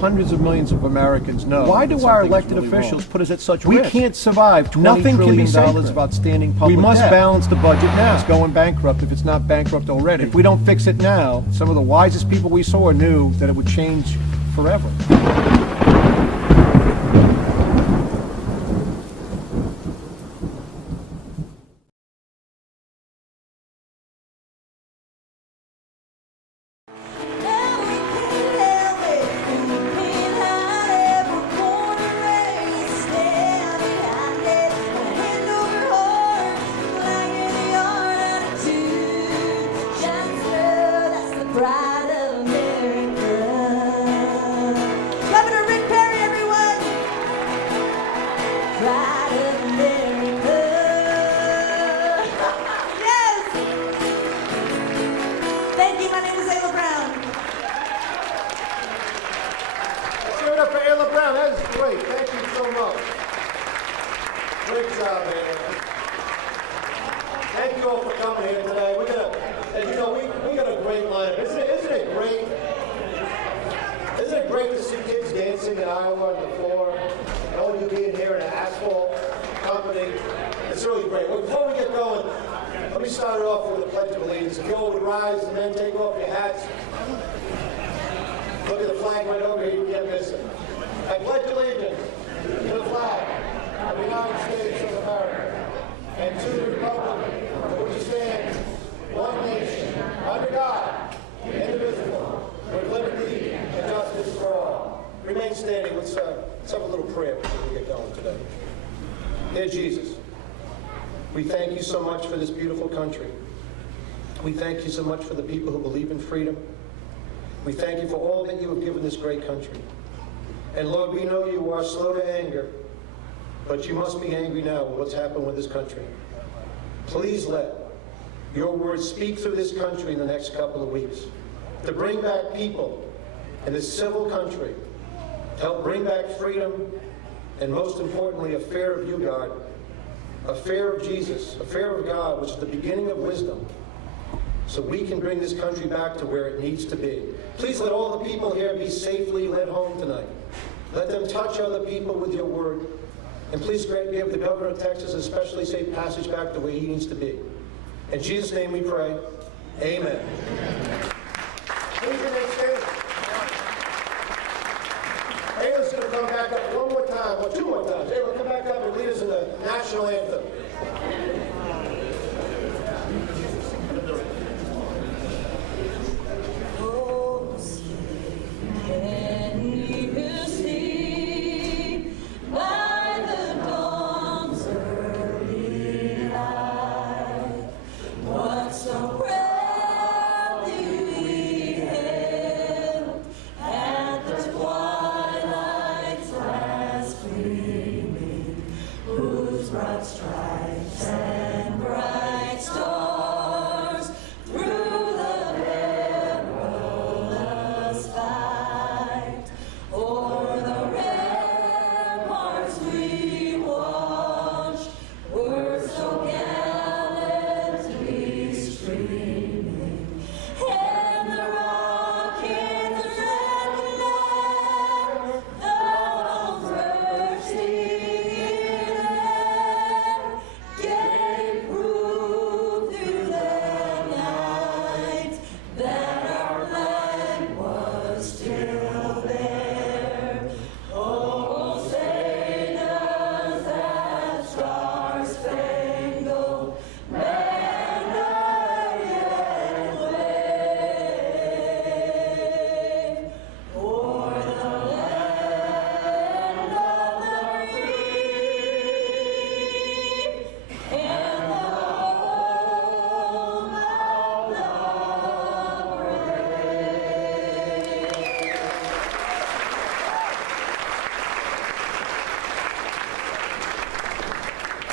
hundreds of millions of Americans know. Why do our elected really officials wrong. put us at such We risk? can't survive $20 Nothing can be trillion sacred. of outstanding public We must debt. balance the budget now. It's going bankrupt if it's not bankrupt already. If we don't fix it now, some of the wisest people we saw knew that it would change forever. Dear Jesus, we thank you so much for this beautiful country. We thank you so much for the people who believe in freedom. We thank you for all that you have given this great country. And Lord, we know you are slow to anger, but you must be angry now with what's happened with this country. Please let your word speak through this country in the next couple of weeks to bring back people in this civil country, to help bring back freedom, and most importantly, a fear of you, God, a fear of Jesus, a fear of God, which is the beginning of wisdom, so we can bring this country back to where it needs to be. Please let all the people here be safely led home tonight. Let them touch other people with your word. And please give the governor of Texas a specially safe passage back the way he needs to be. In Jesus' name we pray. Amen. Please remain standing. Ayla's going to come back up one more time, or two more times. Ayla, come back up and lead us in the national anthem.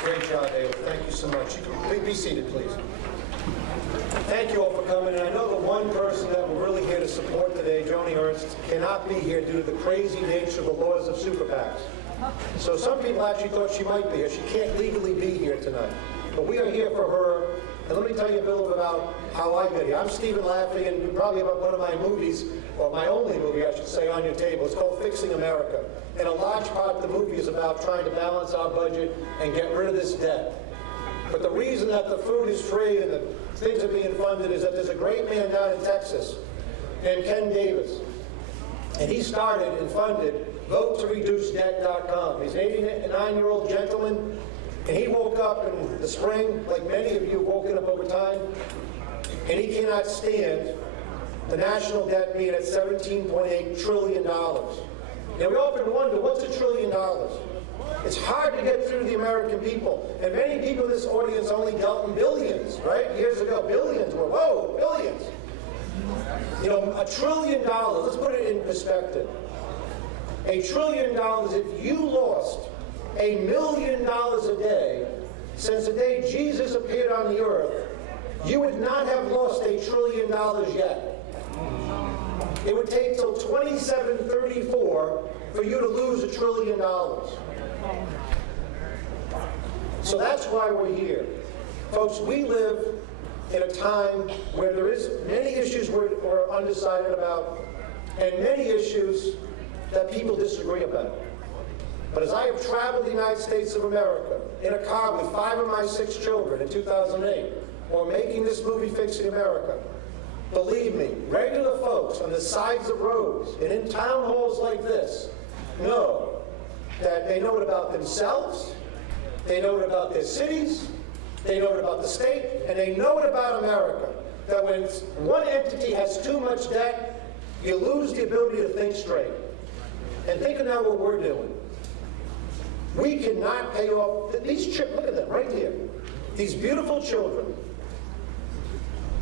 Great job, David. Thank you so much. You can be seated, please. Thank you all for coming. And I know the one person that we're really here to support today, Joni Ernst, cannot be here due to the crazy nature of the laws of super PACs. So some people actually thought she might be here. She can't legally be here tonight. But we are here for her And let me tell you a little bit about how I got here. I'm Stephen Laffey, and you probably have one of my movies, or my only movie, I should say, on your table. It's called Fixing America. And a large part of the movie is about trying to balance our budget and get rid of this debt. But the reason that the food is free and the things are being funded is that there's a great man down in Texas named Ken Davis. And he started and funded VoteToReduceDebt.com. He's an 89-year-old gentleman, and he woke up in the spring, like many of you have woken up over time, and he cannot stand the national debt being at $17.8 trillion. Now, we often wonder, what's $1 trillion? It's hard to get through the American people, and many people in this audience only dealt in billions, right? Years ago, billions were, whoa, billions. You know, $1 trillion, let's put it in perspective. $1 trillion, if you lost $1 million a day since the day Jesus appeared on the earth, you would not have lost $1 trillion yet. It would take till 2734 for you to lose $1 trillion. So that's why we're here. Folks, we live in a time where there is many issues we're undecided about and many issues that people disagree about. But as I have traveled the United States of America in a car with 5 of my 6 children in 2008, while making this movie, Fixing America, believe me, regular folks on the sides of roads and in town halls like this know that they know it about themselves, they know it about their cities, they know it about the state, and they know it about America. That when one entity has too much debt, you lose the ability to think straight. And think of now what we're doing. We cannot pay off these children. Look at them right here. These beautiful children.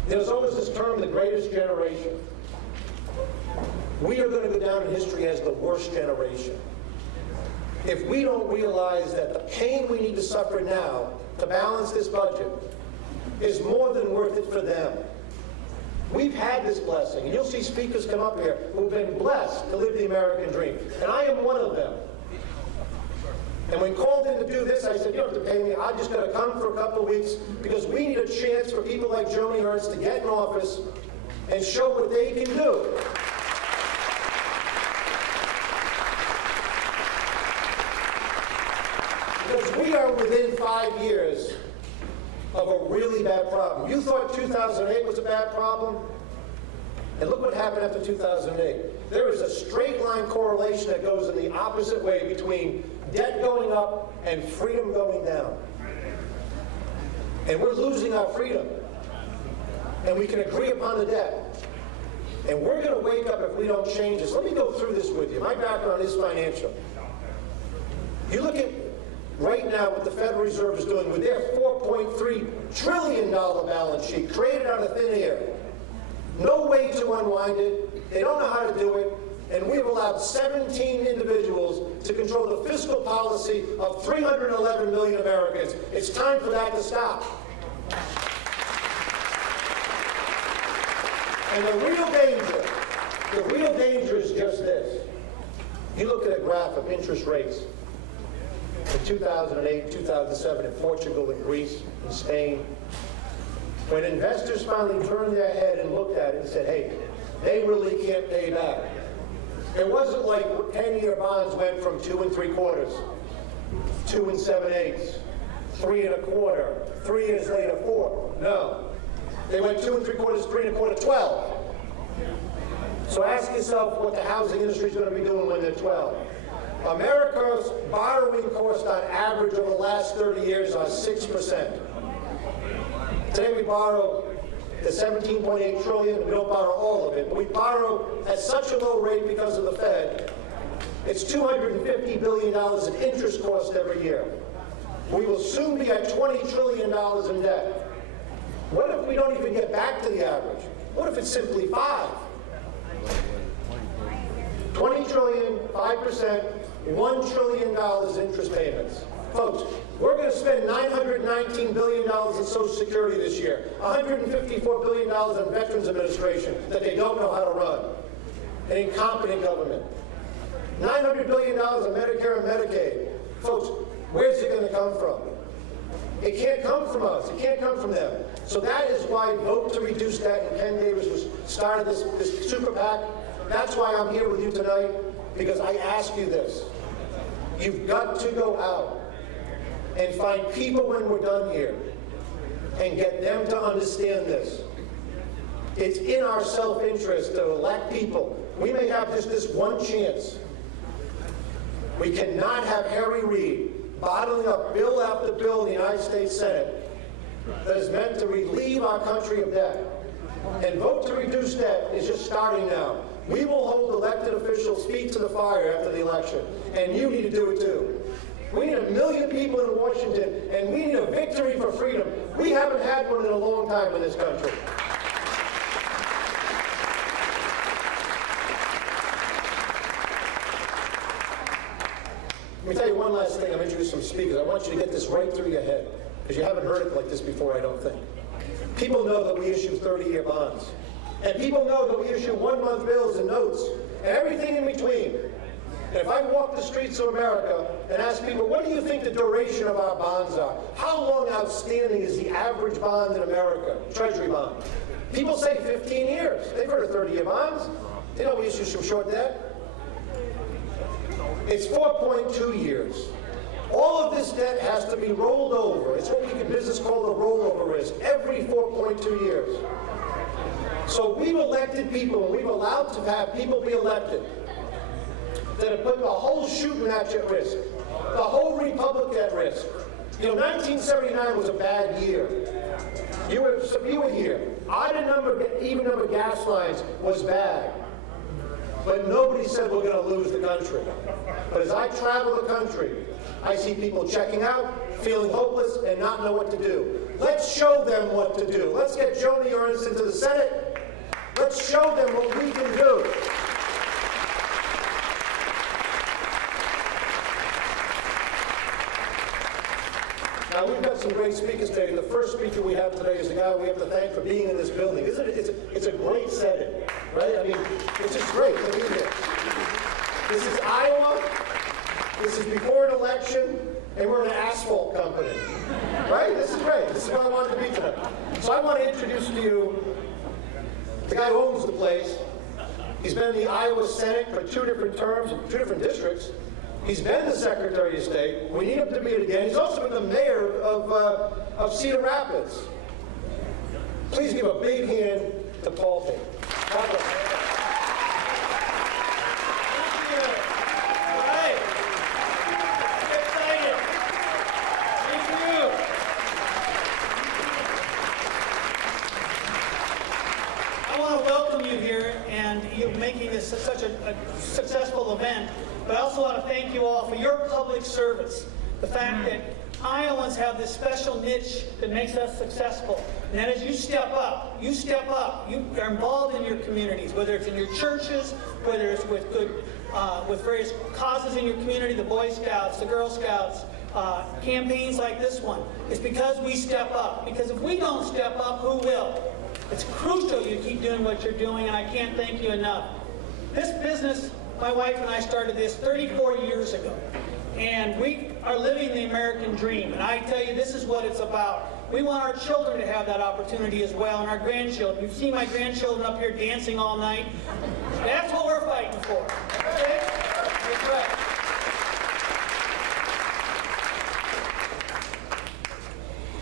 There's always this term, the greatest generation. We are going to go down in history as the worst generation. If we don't realize that the pain we need to suffer now to balance this budget is more than worth it for them. We've had this blessing, and you'll see speakers come up here who've been blessed to live the American dream, and I am one of them. And when called in to do this, I said, you don't have to pay me, I'm just going to come for a couple of weeks because we need a chance for people like Joni Ernst to get in office and show what they can do. Because we are within 5 years of a really bad problem. You thought 2008 was a bad problem? And look what happened after 2008. There is a straight line correlation that goes in the opposite way between debt going up and freedom going down. And we're losing our freedom. And we can agree upon the debt. And we're going to wake up if we don't change this. Let me go through this with you. My background is financial. You look at right now what the Federal Reserve is doing with their $4.3 trillion balance sheet created out of thin air. No way to unwind it. They don't know how to do it. And we've allowed 17 individuals to control the fiscal policy of 311 million Americans. It's time for that to stop. And the real danger is just this. You look at a graph of interest rates in 2008, 2007 in Portugal and Greece and Spain. When investors finally turned their head and looked at it and said, hey, they really can't pay back. It wasn't like 10-year bonds went from 2 3/4, 2 7/8, 3 1/4, 3 years later 4. No. They went 2 3/4, 3 1/4, 12. So ask yourself what the housing industry is going to be doing when they're 12. America's borrowing cost on average over the last 30 years are 6%. Today we borrow the $17.8 trillion. We don't borrow all of it, but we borrow at such a low rate because of the Fed. It's $250 billion in interest cost every year. We will soon be at $20 trillion in debt. What if we don't even get back to the average? What if it's simply 5? 20 trillion, 5%, $1 trillion in interest payments. Folks, we're going to spend $919 billion in Social Security this year, $154 billion in Veterans Administration that they don't know how to run, an incompetent government. $900 billion in Medicare and Medicaid. Folks, where's it going to come from? It can't come from us. It can't come from them. So that is why Vote to Reduce Debt and Ken Davis was started this super PAC. That's why I'm here with you tonight, because I ask you this. You've got to go out and find people when we're done here and get them to understand this. It's in our self-interest to elect people. We may have just this one chance. We cannot have Harry Reid bottling up bill after bill in the United States Senate that is meant to relieve our country of debt. And Vote to Reduce Debt is just starting now. We will hold elected officials' feet to the fire after the election, and you need to do it too. We need 1 million people in Washington, and we need a victory for freedom. We haven't had one in a long time in this country. Let me tell you one last thing. I've introduced some speakers. I want you to get this right through your head, because you haven't heard it like this before, I don't think. People know that we issue 30-year bonds. And people know that we issue 1-month bills and notes, and everything in between. And if I walk the streets of America and ask people, what do you think the duration of our bonds are? How long outstanding is the average bond in America, Treasury bond? People say 15 years. They've heard of 30-year bonds. They know we issue some short debt. It's 4.2 years. All of this debt has to be rolled over. It's what we in business call the rollover risk, every 4.2 years. So we've elected people, and we've allowed to have people be elected that have put the whole shooting match at risk, the whole republic at risk. You know, 1979 was a bad year. You were here. Even number gas lines was bad. But nobody said we're going to lose the country. But as I travel the country, I see people checking out, feeling hopeless, and not know what to do. Let's show them what to do. Let's get Joni Ernst into the Senate. Let's show them what we can do. Now, we've got some great speakers today. The first speaker we have today is the guy we have to thank for being in this building. Isn't it? It's a great setting, right? I mean, it's just great to be here. This is Iowa. This is before an election, and we're an asphalt company, right? This is great. This is what I wanted to be tonight. So I want to introduce to you the guy who owns the place. He's been in the Iowa Senate for 2 different terms, 2 different districts. He's been the Secretary of State. We need him to be it again. He's also been the mayor of Cedar Rapids. Please give a big hand to Paul Tate. God bless you. Thank you. All right. I'm excited. Thank you. I want to welcome you here, and you making this such a successful event. But I also want to thank you all for your public service. The fact that Iowans have this special niche that makes us successful. And that is you step up. You step up. You are involved in your communities, whether it's in your churches, whether it's with with various causes in your community, the Boy Scouts, the Girl Scouts, campaigns like this one. It's because we step up. Because if we don't step up, who will? It's crucial you keep doing what you're doing, and I can't thank you enough. This business, my wife and I started this 34 years ago, and we are living the American dream, and I tell you, this is what it's about. We want our children to have that opportunity as well, and our grandchildren. You've seen my grandchildren up here dancing all night. That's what we're fighting for. Okay? That's right.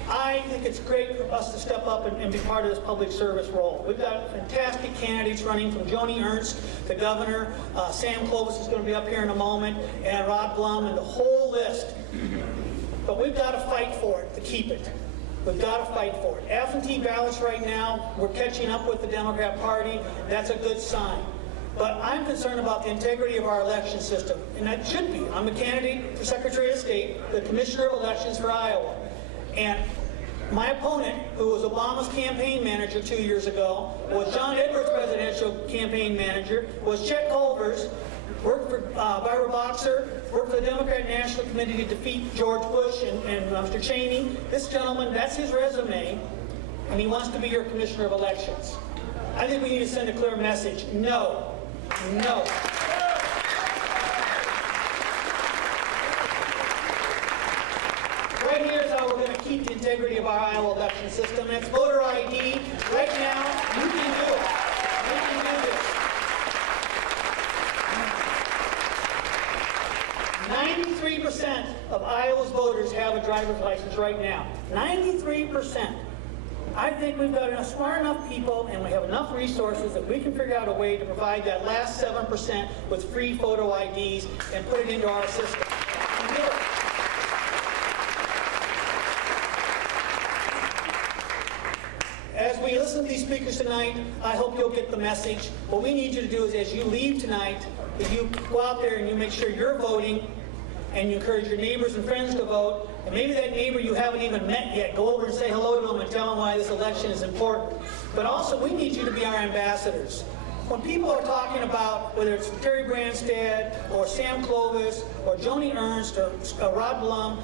I think it's great for us to step up and be part of this public service role. We've got fantastic candidates running, from Joni Ernst, the governor, Sam Clovis is going to be up here in a moment, and Rob Blum, and the whole list. But we've got to fight for it, to keep it. We've got to fight for it. Absentee ballots right now, we're catching up with the Democrat Party. That's a good sign. But I'm concerned about the integrity of our election system, and that should be. I'm a candidate for Secretary of State, the Commissioner of Elections for Iowa. And my opponent, who was Obama's campaign manager 2 years ago, was John Edwards' presidential campaign manager, was Chet Culver's, worked for Barbara Boxer, worked for the Democratic National Committee to defeat George Bush and Mr. Cheney. This gentleman, that's his resume, and he wants to be your Commissioner of Elections. I think we need to send a clear message. No. No. Right here is how we're going to keep the integrity of our Iowa election system. It's voter ID. Right now, you can do it. You can do this. 93% of Iowa's voters have a driver's license right now. 93%. I think we've got enough smart enough people and we have enough resources that we can figure out a way to provide that last 7% with free photo IDs and put it into our system. We can do it. As we listen to these speakers tonight, I hope you'll get the message. What we need you to do is, as you leave tonight, that you go out there and you make sure you're voting, and you encourage your neighbors and friends to vote, and maybe that neighbor you haven't even met yet, go over and say hello to them and tell them why this election is important. But also, we need you to be our ambassadors. When people are talking about, whether it's Terry Branstad, or Sam Clovis, or Joni Ernst, or Rod Blum,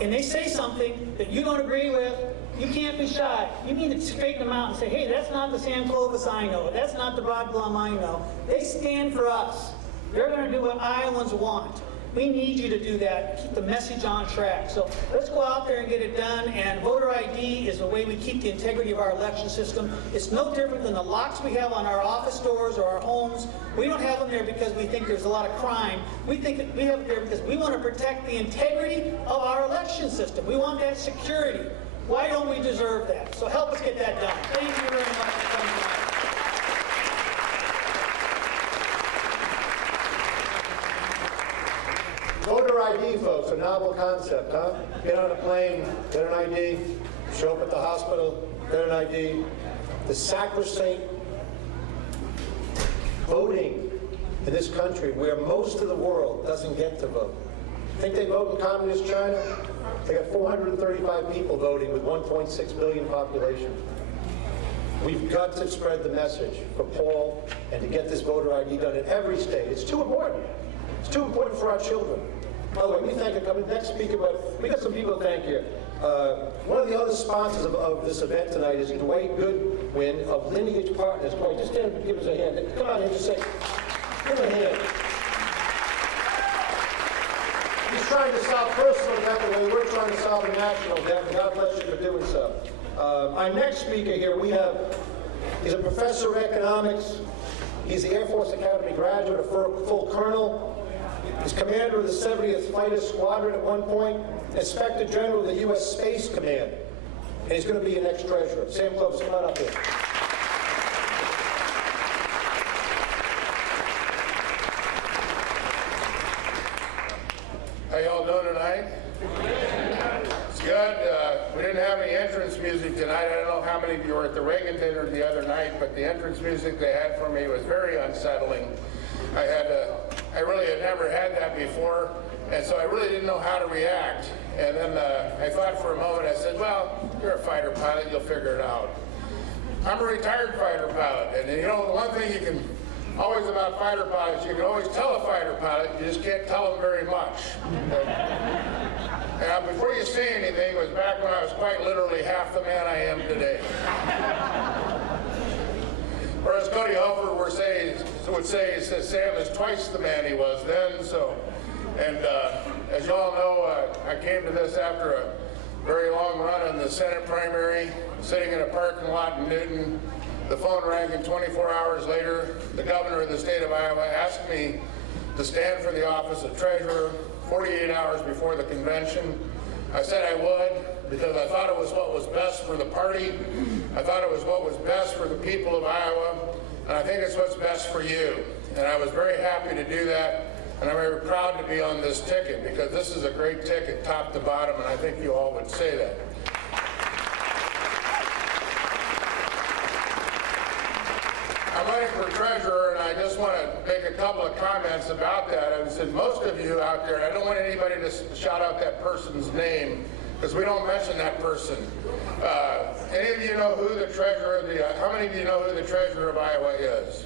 and they say something that you don't agree with, you can't be shy. You need to straighten them out and say, hey, that's not the Sam Clovis I know. That's not the Rod Blum I know. They stand for us. They're going to do what Iowans want. We need you to do that, keep the message on track. So let's go out there and get it done, and voter ID is the way we keep the integrity of our election system. It's no different than the locks we have on our office doors or our homes. We don't have them there because we think there's a lot of crime. We think that we have it there because we want to protect the integrity of our election system. We want that security. Why don't we deserve that? So help us get that done. Thank you very much for coming tonight. Voter ID, folks, a novel concept, huh? Get on a plane, get an ID, show up at the hospital, get an ID. The sacrosanct voting in this country where most of the world doesn't get to vote. Think they vote in communist China? They got 435 people voting with 1.6 billion population. We've got to spread the message for Paul and to get this voter ID done in every state. It's too important. It's too important for our children. By the way, we thank the next speaker, but we got some people to thank here. One of the other sponsors of this event tonight is Dwight Goodwin of Lineage Partners. Dwight, just stand up and give us a hand. Come on here, just say, give him a hand. He's trying to solve personal debt the way we're trying to solve a national debt, and God bless you for doing so. Our next speaker here, he's a professor of economics. He's the Air Force Academy graduate, a full colonel. He's commander of the 70th Fighter Squadron at one point, Inspector General of the U.S. Space Command. And he's going to be your next treasurer. Sam Clovis, come on up here. How y'all doing tonight? It's good. We didn't have any entrance music tonight. I don't know how many of you were at the Reagan dinner the other night, but the entrance music they had for me was very unsettling. I really had never had that before, and so I really didn't know how to react. And then I thought for a moment, I said, well, you're a fighter pilot, you'll figure it out. I'm a retired fighter pilot, and you know, the one thing you can always about fighter pilots, you can always tell a fighter pilot, you just can't tell them very much. And before you say anything, it was back when I was quite literally half the man I am today. Or as Cody Helfer would say, he says, Sam is twice the man he was then. So, and as you all know, I came to this after a very long run in the Senate primary, sitting in a parking lot in Newton. The phone rang, and 24 hours later, the governor of the state of Iowa asked me to stand for the office of treasurer 48 hours before the convention. I said I would because I thought it was what was best for the party. I thought it was what was best for the people of Iowa, and I think it's what's best for you. And I was very happy to do that, and I'm very proud to be on this ticket because this is a great ticket, top to bottom, and I think you all would say that. I'm running for treasurer, and I just want to make a couple of comments about that. I said, most of you out there, I don't want anybody to shout out that person's name, because we don't mention that person. Any of you know who the treasurer of how many of you know who the treasurer of Iowa is?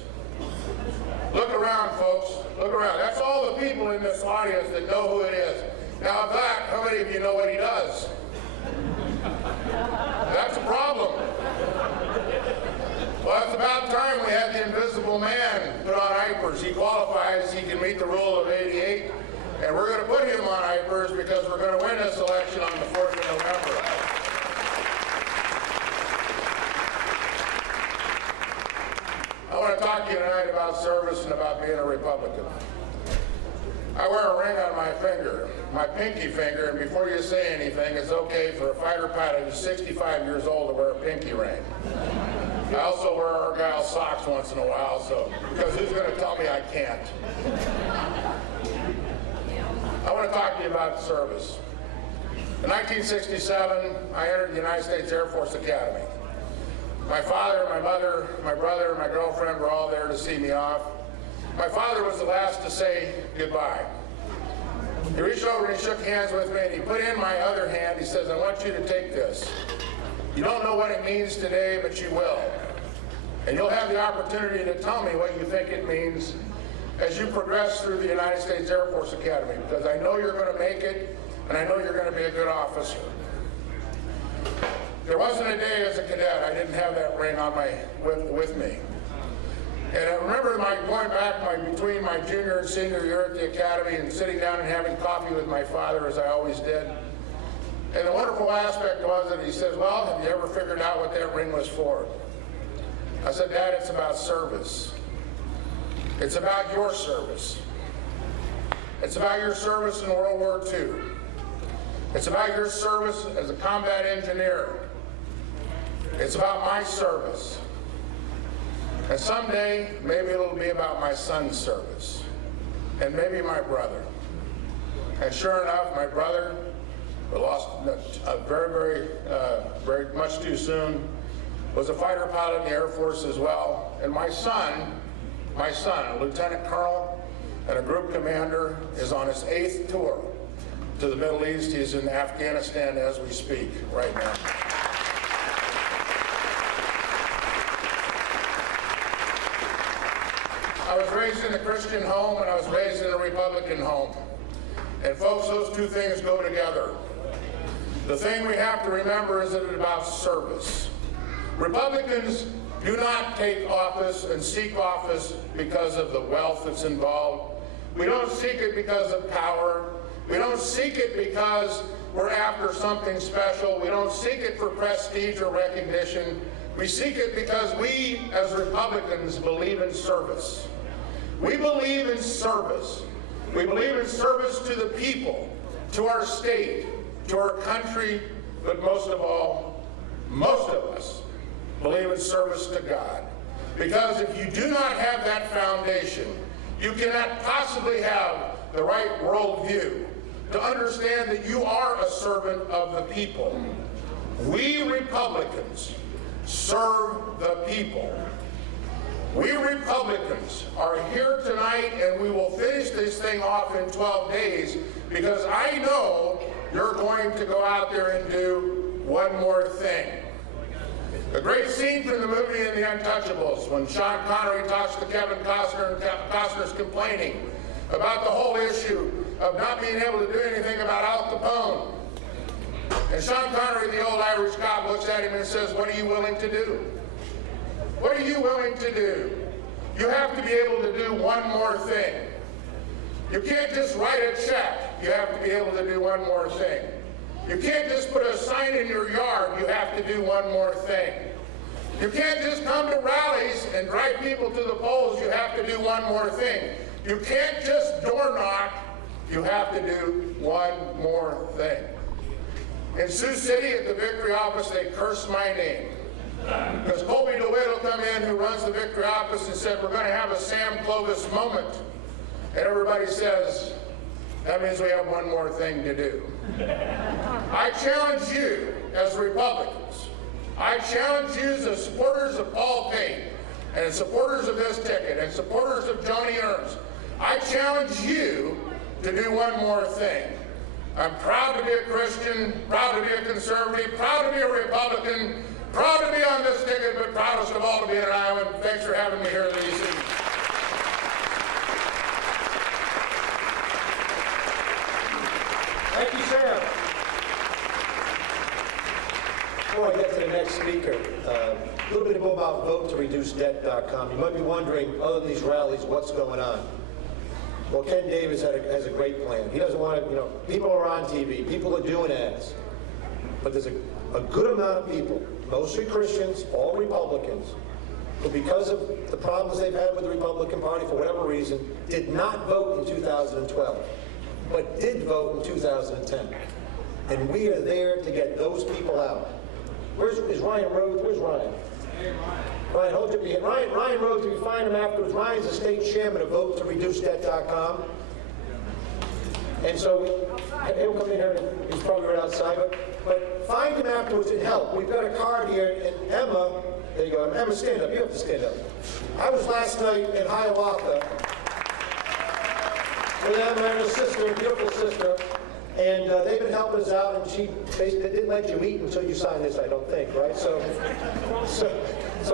Look around, folks. Look around. That's all the people in this audience that know who it is. Now, in fact, how many of you know what he does? That's a problem. Well, it's about time we had the invisible man put on IPERS. He qualifies, he can meet the rule of 88. And we're going to put him on IPERS because we're going to win this election on the 4th of November. I want to talk to you tonight about service and about being a Republican. I wear a ring on my finger, my pinky finger, and before you say anything, it's okay for a fighter pilot who's 65 years old to wear a pinky ring. I also wear Argyle socks once in a while, so, because who's going to tell me I can't? I want to talk to you about service. In 1967, I entered the United States Air Force Academy. My father, my mother, my brother, and my girlfriend were all there to see me off. My father was the last to say goodbye. He reached over and he shook hands with me, and he put in my other hand. He says, I want you to take this. You don't know what it means today, but you will. And you'll have the opportunity to tell me what you think it means as you progress through the United States Air Force Academy, because I know you're going to make it, and I know you're going to be a good officer. There wasn't a day as a cadet I didn't have that ring on with me. And I remember going back between my junior and senior year at the academy and sitting down and having coffee with my father, as I always did. And the wonderful aspect was that he says, well, have you ever figured out what that ring was for? I said, Dad, it's about service. It's about your service. It's about your service in World War II. It's about your service as a combat engineer. It's about my service. And someday, maybe it'll be about my son's service. And maybe my brother. And sure enough, my brother lost very much too soon, was a fighter pilot in the Air Force as well. And my son, a lieutenant colonel and a group commander, is on his 8th tour to the Middle East. He's in Afghanistan as we speak right now. I was raised in a Christian home and I was raised in a Republican home. And folks, those two things go together. The thing we have to remember is that it's about service. Republicans do not take office and seek office because of the wealth that's involved. We don't seek it because of power. We don't seek it because we're after something special. We don't seek it for prestige or recognition. We seek it because we, as Republicans, believe in service. We believe in service. We believe in service to the people, to our state, to our country, but most of all, most of us believe in service to God. Because if you do not have that foundation, you cannot possibly have the right worldview to understand that you are a servant of the people. We Republicans serve the people. We Republicans are here tonight, and we will finish this thing off in 12 days because I know you're going to go out there and do one more thing. The great scene from the movie in The Untouchables, when Sean Connery talks to Kevin Costner, and Costner's complaining about the whole issue of not being able to do anything about Al Capone. And Sean Connery, the old Irish cop, looks at him and says, what are you willing to do? What are you willing to do? You have to be able to do one more thing. You can't just write a check. You have to be able to do one more thing. You can't just put a sign in your yard. You have to do one more thing. You can't just come to rallies and drive people to the polls. You have to do one more thing. You can't just door knock. You have to do one more thing. In Sioux City at the Victory office, they cursed my name. Because Colby DeWitt will come in, who runs the Victory office, and said, we're going to have a Sam Clovis moment. And everybody says, that means we have one more thing to do. I challenge you as Republicans. I challenge you as the supporters of Paul Pate and supporters of this ticket and supporters of Joni Ernst. I challenge you to do one more thing. I'm proud to be a Christian, proud to be a conservative, proud to be a Republican, proud to be on this ticket, but proudest of all to be an Iowan. Thanks for having me here this evening. Thank you, Sam. Before I get to the next speaker, a little bit more about VoteToReduceDebt.com. You might be wondering, other than these rallies, what's going on? Well, Ken Davis has a great plan. He doesn't want to, people are on TV, people are doing ads. But there's a good amount of people, mostly Christians, all Republicans, who because of the problems they've had with the Republican Party for whatever reason, did not vote in 2012, but did vote in 2010. And we are there to get those people out. Is Ryan Rhodes? Where's Ryan? Ryan, hold your hand. Ryan Rhodes, if you find him afterwards, Ryan's the state chairman of VoteToReduceDebt.com. And so he'll come in here, and he's probably right outside, but find him afterwards and help. We've got a card here, and Emma, there you go. Emma, stand up. You have to stand up. I was last night in Hiawatha with Emma and her sister, beautiful sister, and they've been helping us out, and she basically didn't let you eat until you signed this, I don't think, right? So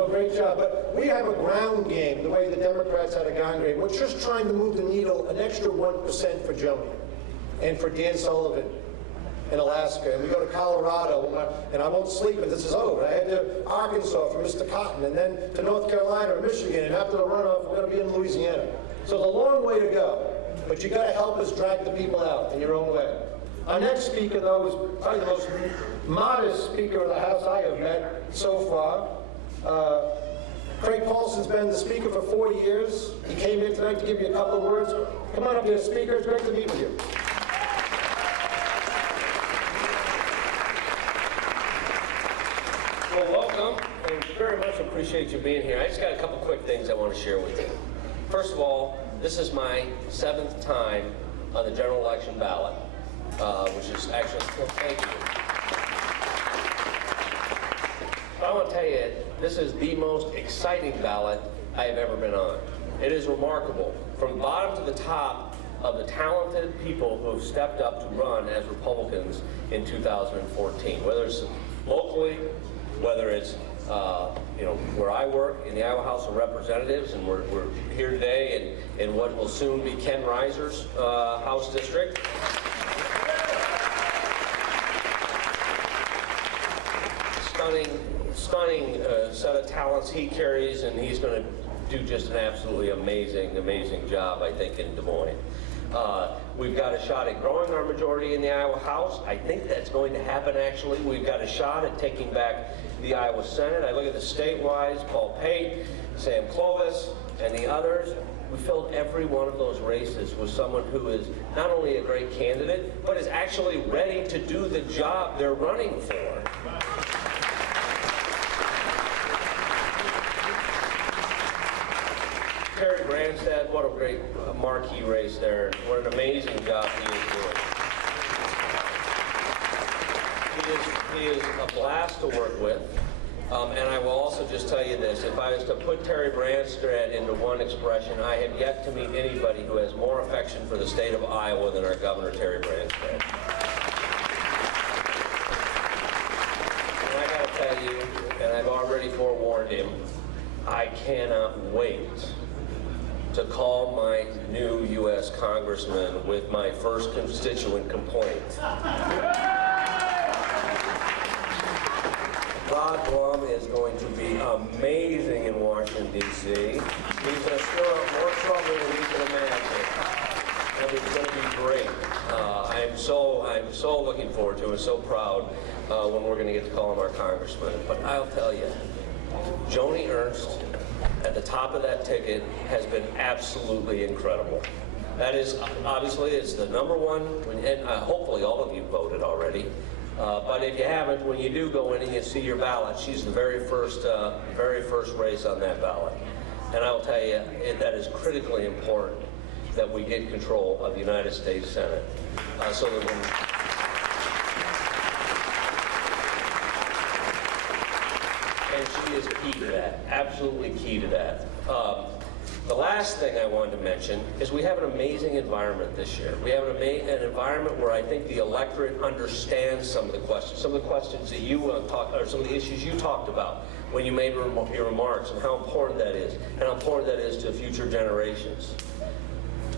great job. But we have a ground game, the way the Democrats had a ground game. We're just trying to move the needle an extra 1% for Joni and for Dan Sullivan in Alaska. And we go to Colorado, and I won't sleep until this is over. I head to Arkansas for Mr. Cotton, and then to North Carolina or Michigan, and after the runoff, we're going to be in Louisiana. So it's a long way to go, but you got to help us drag the people out in your own way. Our next speaker, though, is probably the most modest speaker of the House I have met so far. Craig Paulson's been the speaker for 4 years. He came here tonight to give you a couple of words. Come on up here, speaker. It's great to meet with you. Well, welcome, and very much appreciate you being here. I just got a couple quick things I want to share with you. First of all, this is my 7th time on the general election ballot, which is actually, well, thank you. I want to tell you, this is the most exciting ballot I have ever been on. It is remarkable, from the bottom to the top, of the talented people who have stepped up to run as Republicans in 2014, whether it's locally, whether it's where I work in the Iowa House of Representatives, and we're here today in what will soon be Ken Reiser's House district. Stunning set of talents he carries, and he's going to do just an absolutely amazing job, I think, in Des Moines. We've got a shot at growing our majority in the Iowa House. I think that's going to happen, actually. We've got a shot at taking back the Iowa Senate. I look at the statewide, Paul Pate, Sam Clovis, and the others. We filled every one of those races with someone who is not only a great candidate, but is actually ready to do the job they're running for. Terry Branstad, what a great marquee race there. What an amazing job he is doing. He is a blast to work with. And I will also just tell you this, if I was to put Terry Branstad into one expression, I have yet to meet anybody who has more affection for the state of Iowa than our Governor, Terry Branstad. And I gotta tell you, and I've already forewarned him, I cannot wait to call my new U.S. Congressman with my first constituent complaint. Rod Blum is going to be amazing in Washington, D.C. He's going to stir up more trouble than you can imagine. And it's going to be great. I'm so looking forward to it, so proud when we're going to get to call him our congressman. But I'll tell you, Joni Ernst at the top of that ticket has been absolutely incredible. That is, obviously, it's the #1, and hopefully all of you voted already. But if you haven't, when you do go in and you see your ballot, she's the very first race on that ballot. And I'll tell you, that is critically important that we get control of the United States Senate. So that when and she is key to that, absolutely key to that. The last thing I wanted to mention is we have an amazing environment this year. We have an environment where I think the electorate understands some of the questions that you talked, or some of the issues you talked about when you made your remarks, and how important that is, and how important that is to future generations.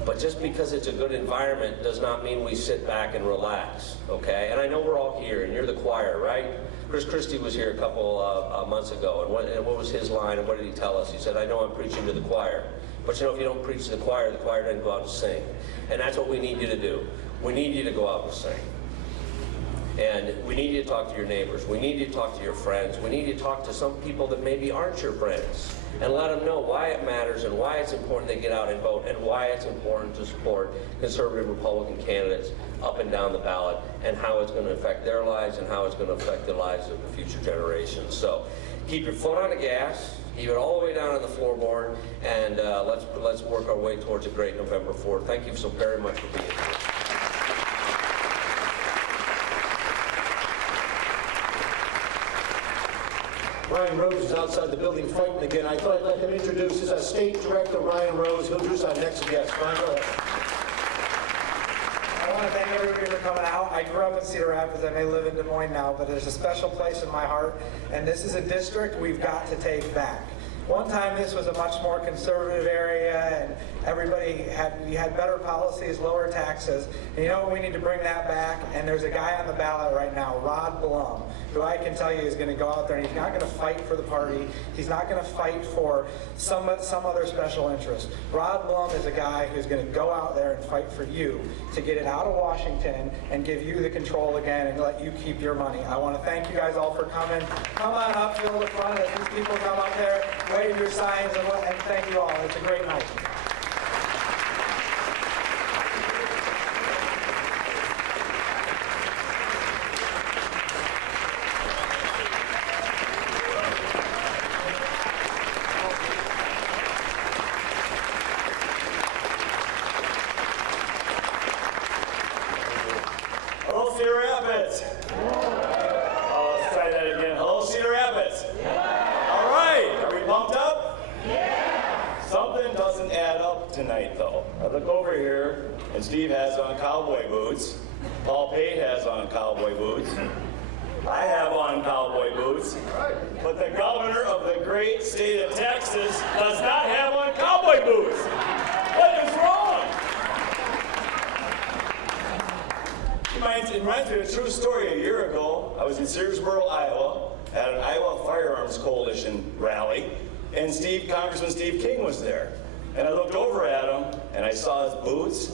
But just because it's a good environment does not mean we sit back and relax, okay? And I know we're all here, and you're the choir, right? Chris Christie was here a couple months ago, and what was his line, and what did he tell us? He said, I know I'm preaching to the choir, But you know, if you don't preach to the choir doesn't go out and sing. And that's what we need you to do. We need you to go out and sing. And we need you to talk to your neighbors. We need you to talk to your friends. We need you to talk to some people that maybe aren't your friends. And let them know why it matters and why it's important they get out and vote and why it's important to support conservative Republican candidates up and down the ballot and how it's going to affect their lives and how it's going to affect the lives of the future generations. So keep your foot on the gas, keep it all the way down on the floorboard, and let's work our way towards a great November 4th. Thank you so very much for being here. Ryan Rose is outside the building fighting again. I thought I'd let him introduce his State Director, Ryan Rose. He'll introduce our next guest. Ryan, go ahead. I want to thank everybody for coming out. I grew up in Cedar Rapids. I may live in Des Moines now, but there's a special place in my heart, and this is a district we've got to take back. One time this was a much more conservative area, and we had better policies, lower taxes. And you know what, we need to bring that back, and there's a guy on the ballot right now, Rod Blum, who I can tell you is going to go out there and he's not going to fight for the party. He's not going to fight for some other special interest. Rod Blum is a guy who's going to go out there and fight for you to get it out of Washington and give you the control again and let you keep your money. I want to thank you guys all for coming. Come on up, fill the front, let these people come up there, wave your signs, and thank you all. It's a great night. Hello, Cedar Rapids. Oh, let's try that again. Hello, Cedar Rapids. All right, are we pumped up? Yeah. Something doesn't add up tonight, though. I look over here, and Steve has on cowboy boots. Paul Pate has on cowboy boots. I have on cowboy boots. But the governor of the great state of Texas does not have on cowboy boots. What is wrong? It reminds me of a true story. A year ago, I was in Searsboro, Iowa, at an Iowa Firearms Coalition rally, and Congressman Steve King was there. And I looked over at him, and I saw his boots,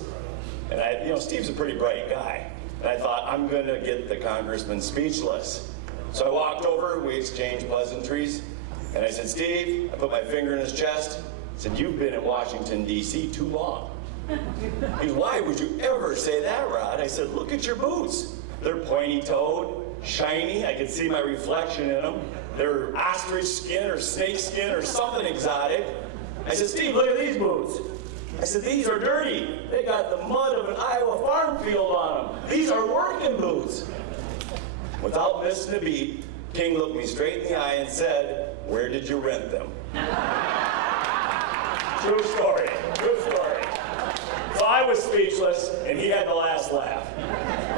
and Steve's a pretty bright guy. And I thought, I'm going to get the congressman speechless. So I walked over, we exchanged pleasantries, and I said, Steve, I put my finger in his chest, I said, you've been in Washington, D.C. too long. He goes, why would you ever say that, Rod? I said, look at your boots. They're pointy-toed, shiny. I could see my reflection in them. They're ostrich skin or snake skin or something exotic. I said, Steve, look at these boots. I said, these are dirty. They got the mud of an Iowa farm field on them. These are working boots. Without missing a beat, King looked me straight in the eye and said, where did you rent them? True story, true story. So I was speechless, and he had the last laugh.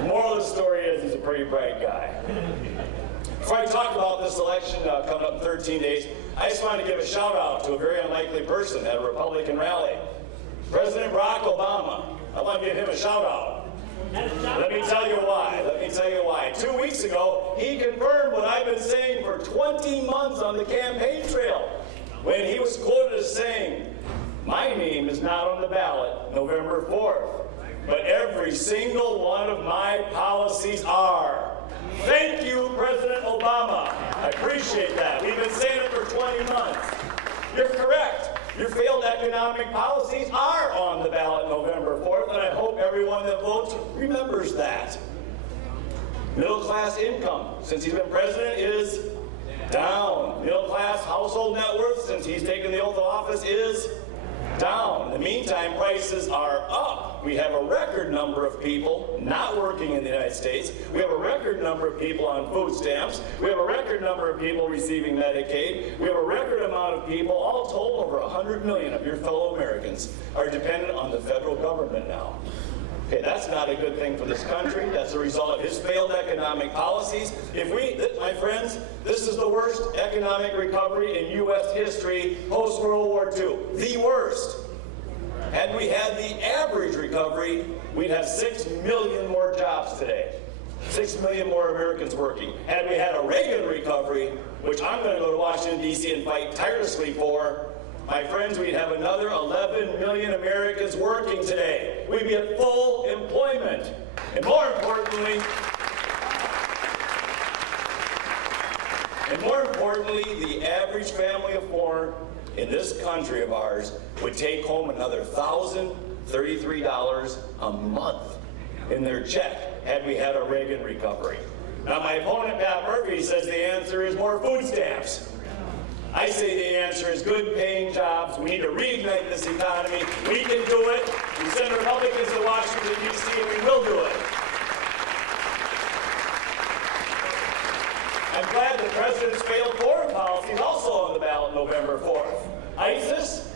The moral of the story is he's a pretty bright guy. Before I talk about this election coming up in 13 days, I just wanted to give a shout out to a very unlikely person at a Republican rally. President Barack Obama. I want to give him a shout out. Let me tell you why. 2 weeks ago, he confirmed what I've been saying for 20 months on the campaign trail when he was quoted as saying, my name is not on the ballot November 4th, but every single one of my policies are. Thank you, President Obama. I appreciate that. We've been saying it for 20 months. You're correct. Your failed economic policies are on the ballot November 4th, and I hope everyone that votes remembers that. Middle class income, since he's been president, is down. Middle class household net worth, since he's taken the oath of office, is down. In the meantime, prices are up. We have a record number of people not working in the United States. We have a record number of people on food stamps. We have a record number of people receiving Medicaid. We have a record amount of people, all told over 100 million of your fellow Americans are dependent on the federal government now. Okay, that's not a good thing for this country. That's a result of his failed economic policies. My friends, this is the worst economic recovery in U.S. history post-World War II. The worst. Had we had the average recovery, we'd have 6 million more jobs today. 6 million more Americans working. Had we had a Reagan recovery, which I'm going to go to Washington, D.C. and fight tirelessly for, my friends, we'd have another 11 million Americans working today. We'd be at full employment. And more importantly, the average family of four in this country of ours would take home another $1,033 a month in their check had we had a Reagan recovery. Now my opponent, Pat Murphy, says the answer is more food stamps. I say the answer is good paying jobs. We need to reignite this economy. We can do it. We send Republicans to Washington, D.C., and we will do it. I'm glad the president's failed foreign policy is also on the ballot November 4th. ISIS?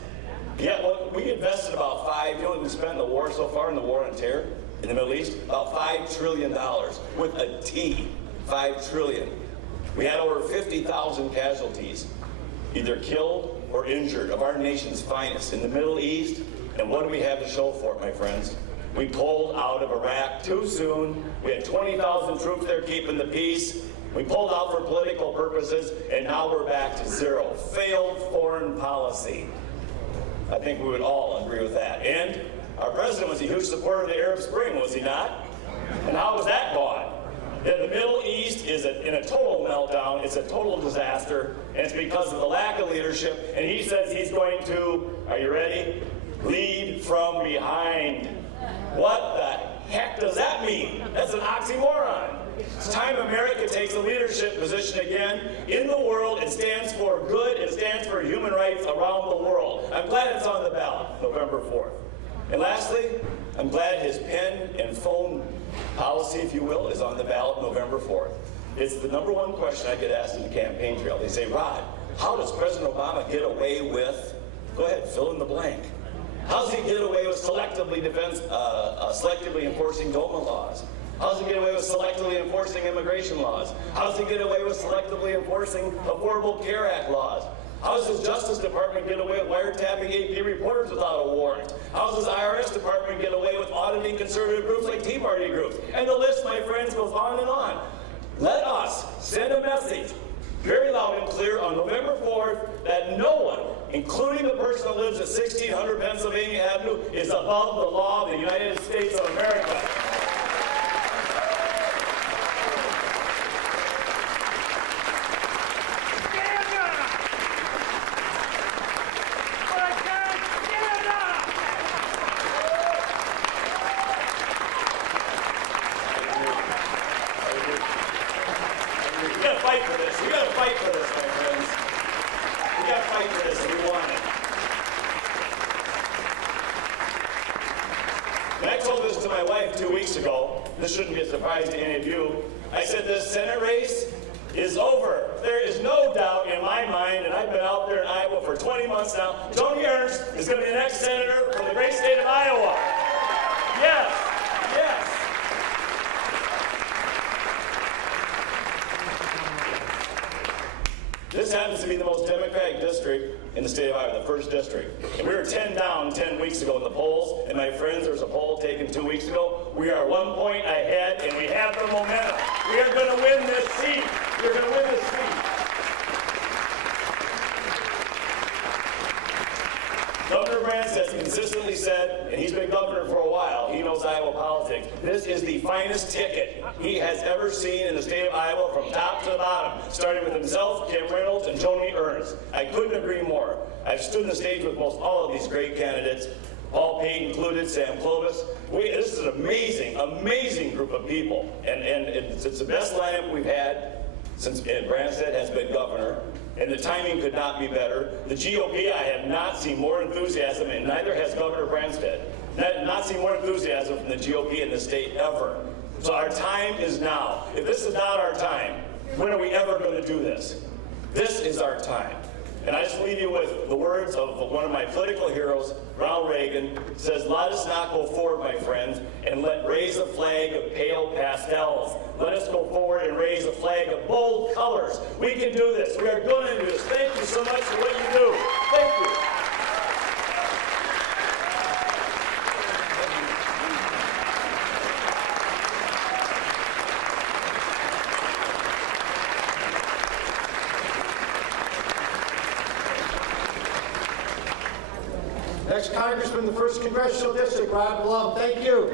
Yeah, well, we invested about you know what we spent in the war so far, in the war on terror in the Middle East? About $5 trillion, with a T, 5 trillion. We had over 50,000 casualties, either killed or injured, of our nation's finest in the Middle East. And what do we have to show for it, my friends? We pulled out of Iraq too soon. We had 20,000 troops there keeping the peace. We pulled out for political purposes, and now we're back to zero. Failed foreign policy. I think we would all agree with that. And our president was a huge supporter of the Arab Spring, was he not? And how was that gone? The Middle East is in a total meltdown. It's a total disaster, and it's because of the lack of leadership. And he says he's going to, are you ready? Lead from behind. What the heck does that mean? That's an oxymoron. It's time America takes a leadership position again in the world. It stands for good. It stands for human rights around the world. I'm glad it's on the ballot, November 4th. And lastly, I'm glad his pen and phone policy, if you will, is on the ballot November 4th. It's the number one question I get asked in the campaign trail. They say, Rod, how does President Obama get away with, go ahead, fill in the blank. How does he get away with selectively enforcing DOMA laws? How does he get away with selectively enforcing immigration laws? How does he get away with selectively enforcing Affordable Care Act laws? How does his Justice Department get away with wiretapping AP reporters without a warrant? How does his IRS Department get away with auditing conservative groups like Tea Party groups? And the list, my friends, goes on and on. Let us send a message very loud and clear on November 4th that no one, including the person that lives at 1600 Pennsylvania Avenue, is above the law of the United States of America. This shouldn't be a surprise to any of you. I said this Senate race is over. There is no doubt in my mind, and I've been out there in Iowa for 20 months now, Tony Ernst is going to be the next senator from the great state of Iowa. Yes, yes. This happens to be the most Democratic district in the state of Iowa, the first district. And we were 10 down 10 weeks ago in the polls. And my friends, there was a poll taken 2 weeks ago. We are 1 point ahead, and we have the momentum. We are going to win this seat. We're going to win this seat. Governor Branstad has consistently said, and he's been governor for a while, he knows Iowa politics, this is the finest ticket he has ever seen in the state of Iowa from top to bottom, starting with himself, Kim Reynolds, and Tony Ernst. I couldn't agree more. I've stood on the stage with most all of these great candidates, Paul Payne included, Sam Clovis. This is an amazing, amazing group of people, and it's the best lineup we've had since Branstad has been governor. And the timing could not be better. The GOP, I have not seen more enthusiasm, and neither has Governor Branstad. Not seen more enthusiasm from the GOP in the state ever. So our time is now. If this is not our time, when are we ever going to do this? This is our time. And I just leave you with the words of one of my political heroes, Ronald Reagan, says, let us not go forward, my friends, and raise a flag of pale pastels. Let us go forward and raise a flag of bold colors. We can do this. We are going to do this. Thank you so much for what you do. Thank you. Next Congressman, the 1st Congressional District, Rod Blum. Thank you.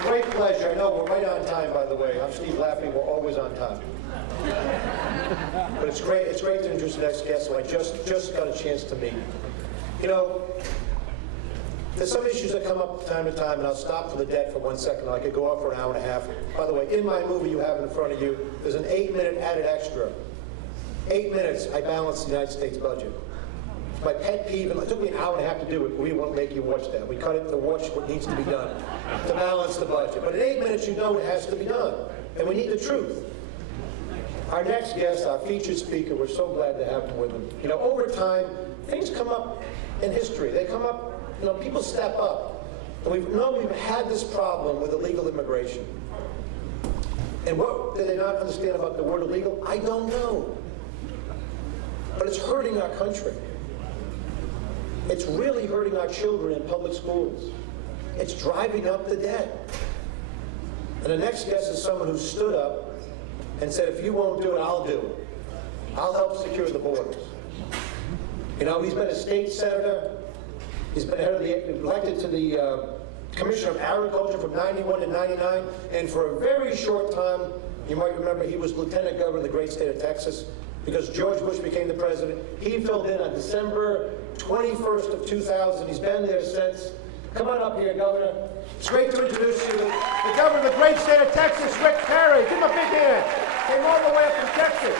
Great pleasure. I know we're right on time, by the way. I'm Steve Laffey. We're always on time. But it's great to introduce the next guest who I just got a chance to meet. You know, there's some issues that come up from time to time, and I'll stop for the debt for 1 second. I could go on for an hour and a half. By the way, in my movie you have in front of you, there's an 8-minute added extra. 8 minutes, I balanced the United States budget. It's my pet peeve, and it took me an hour and a half to do it, but we won't make you watch that. We cut it to watch what needs to be done to balance the budget. But in 8 minutes, you know it has to be done, and we need the truth. Our next guest, our featured speaker, we're so glad to have him with him. You know, over time, things come up in history. They come up, you know, people step up. And we've had this problem with illegal immigration. And what do they not understand about the word illegal? I don't know. But it's hurting our country. It's really hurting our children in public schools. It's driving up the debt. And the next guest is someone who stood up and said, if you won't do it, I'll do it. I'll help secure the borders. You know, he's been a state senator. He's been elected to the Commissioner of Agriculture from 91 to 99. And for a very short time, you might remember he was Lieutenant Governor of the great state of Texas. Because George Bush became the president. He filled in on December 21st of 2000. He's been there since. Come on up here, Governor. It's great to introduce you to the Governor of the great state of Texas, Rick Perry. Give him a big hand. Came all the way up from Texas.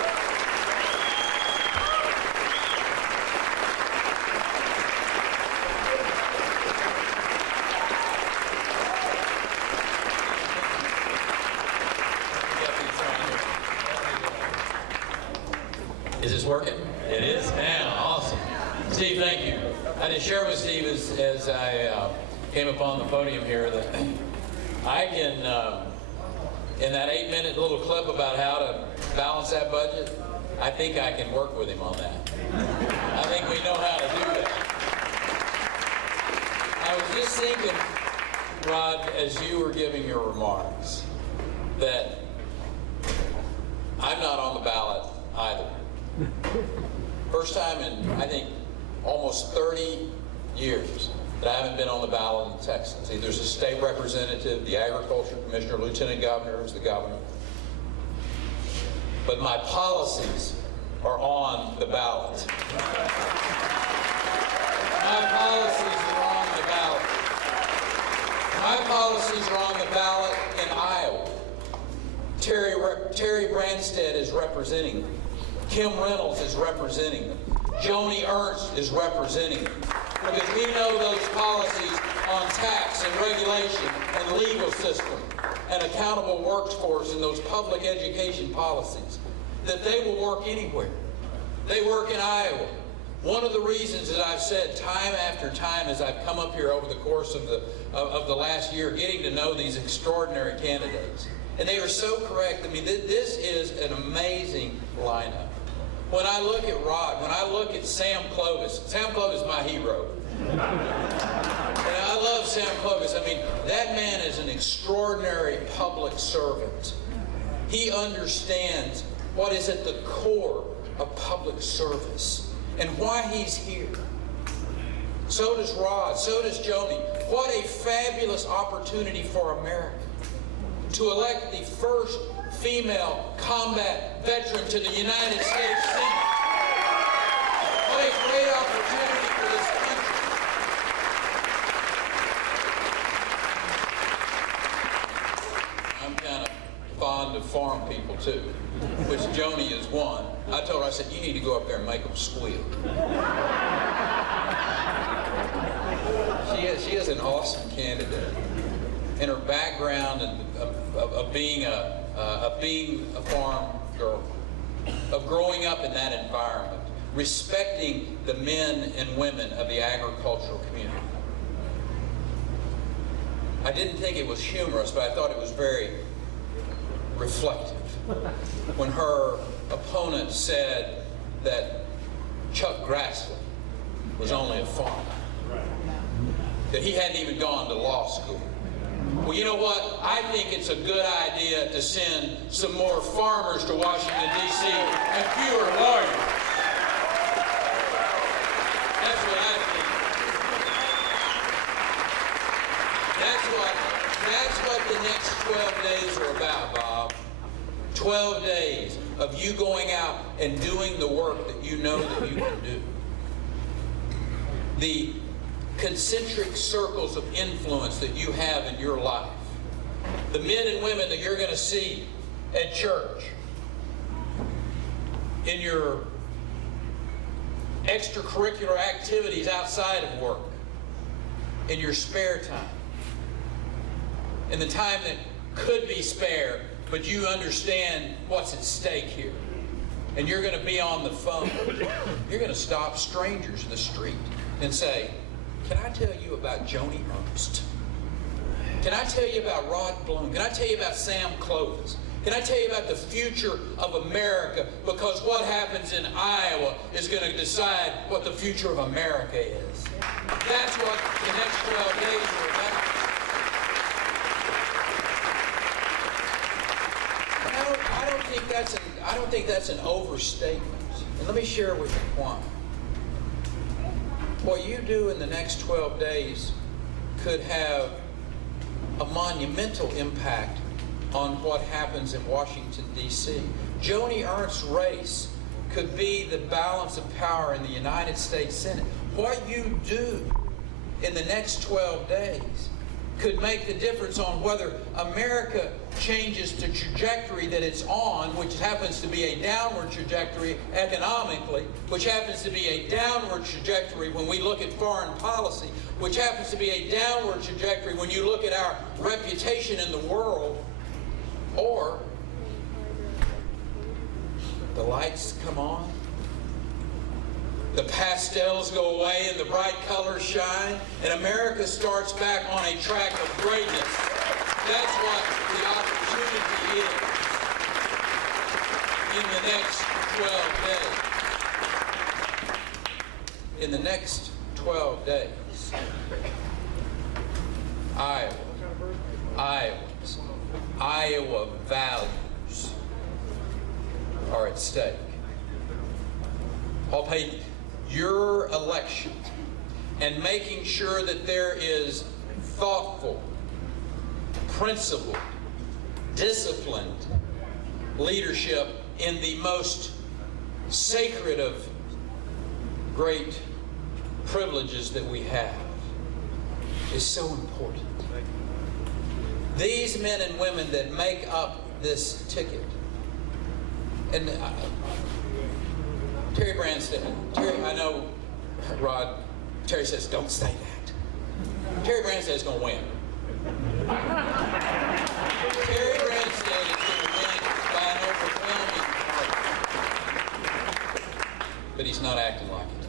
Is this working? It is now. Awesome. Steve, thank you. I did share with Steve as I came upon the podium here that I can, in that 8-minute little clip about how to balance that budget, I think I can work with him on that. I think we know how to do that. I was just thinking, Rod, as you were giving your remarks, that I'm not on the ballot either. First time in, I think, almost 30 years that I haven't been on the ballot in Texas. Either as a state representative, the agriculture commissioner, lieutenant governor, as the governor. But my policies are on the ballot. My policies are on the ballot. My policies are on the ballot in Iowa. Terry Branstad is representing them. Kim Reynolds is representing them. Joni Ernst is representing them. Because we know those policies on tax and regulation and legal system and accountable workforce and those public education policies, that they will work anywhere. They work in Iowa. One of the reasons that I've said time after time as I've come up here over the course of the last year, getting to know these extraordinary candidates, and they are so correct. I mean, this is an amazing lineup. When I look at Rod, when I look at Sam Clovis is my hero. And I love Sam Clovis. I mean, that man is an extraordinary public servant. He understands what is at the core of public service and why he's here. So does Rod, so does Joni. What a fabulous opportunity for America to elect the first female combat veteran to the United States Senate. What a great opportunity for this country. I'm kind of fond of farm people too, which Joni is one. I told her, I said, you need to go up there and make them squeal. She is an awesome candidate. And her background of being a farm girl, of growing up in that environment, respecting the men and women of the agricultural community. I didn't think it was humorous, but I thought it was very reflective when her opponent said that Chuck Grassley was only a farmer, that he hadn't even gone to law school. Well, you know what? I think it's a good idea to send some more farmers to Washington, D.C. and fewer lawyers. the next 12 days are about, Bob. 12 days of you going out and doing the work that you know that you can do. The concentric circles of influence that you have in your life. The men and women that you're going to see at church, in your extracurricular activities outside of work, in your spare time, in the time that could be spare, but you understand what's at stake here. And you're going to be on the phone. You're going to stop strangers in the street and say, can I tell you about Joni Ernst? Can I tell you about Rod Bloom? Can I tell you about Sam Clovis? Can I tell you about the future of America? Because what happens in Iowa is going to decide what the future of America is. That's what the next 12 days are about. I don't think that's an overstatement. And let me share with you why. What you do in the next 12 days could have a monumental impact on what happens in Washington, D.C. Joni Ernst's race could be the balance of power in the United States Senate. What you do in the next 12 days could make the difference on whether America changes the trajectory that it's on, which happens to be a downward trajectory economically, which happens to be a downward trajectory when we look at foreign policy, which happens to be a downward trajectory when you look at our reputation in the world, or the lights come on, the pastels go away and the bright colors shine, and America starts back on a track of greatness. That's what the opportunity is in the next 12 days. In the next 12 days, Iowa values are at stake. Paul Payton, your election and making sure that there is thoughtful, principled, disciplined leadership in the most sacred of great privileges that we have is so important. These men and women that make up this ticket, and Terry Branstad, I know, Rod, Terry says, don't say that. Terry Branstad is going to win. Terry Branstad is going to win by an overwhelming margin. But he's not acting like it.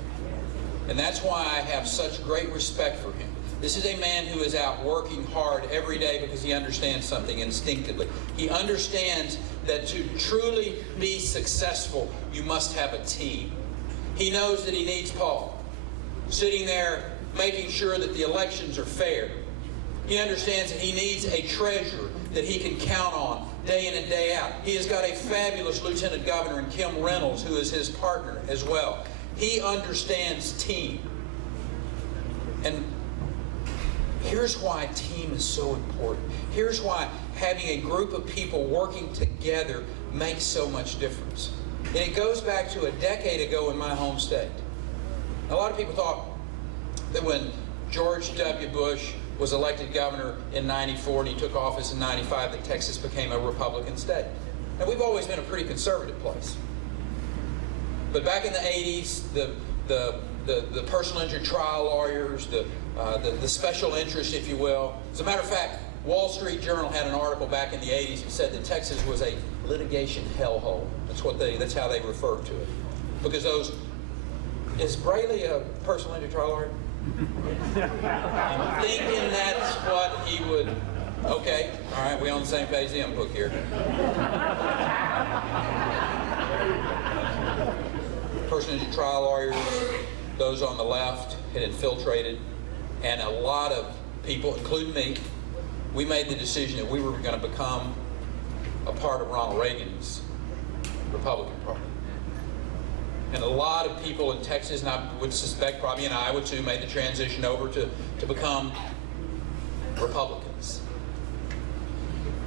And that's why I have such great respect for him. This is a man who is out working hard every day because he understands something instinctively. He understands that to truly be successful, you must have a team. He knows that he needs Paul, sitting there making sure that the elections are fair. He understands that he needs a treasurer that he can count on day in and day out. He has got a fabulous lieutenant governor in Kim Reynolds, who is his partner as well. He understands team. And here's why team is so important. Here's why having a group of people working together makes so much difference. And it goes back to a decade ago in my home state. A lot of people thought that when George W. Bush was elected governor in '94 and he took office in '95 that Texas became a Republican state. And we've always been a pretty conservative place. But back in the 80s, the personal injury trial lawyers, the special interest, if you will. As a matter of fact, Wall Street Journal had an article back in the 80s that said that Texas was a litigation hellhole. That's how they referred to it. Because is Braley a personal injury trial lawyer? I'm thinking that's what he would. Okay, all right, we on the same page then, book here. Personal injury trial lawyers, those on the left, had infiltrated, and a lot of people, including me, we made the decision that we were going to become a part of Ronald Reagan's Republican Party. And a lot of people in Texas, and I would suspect probably in Iowa too, made the transition over to become Republicans.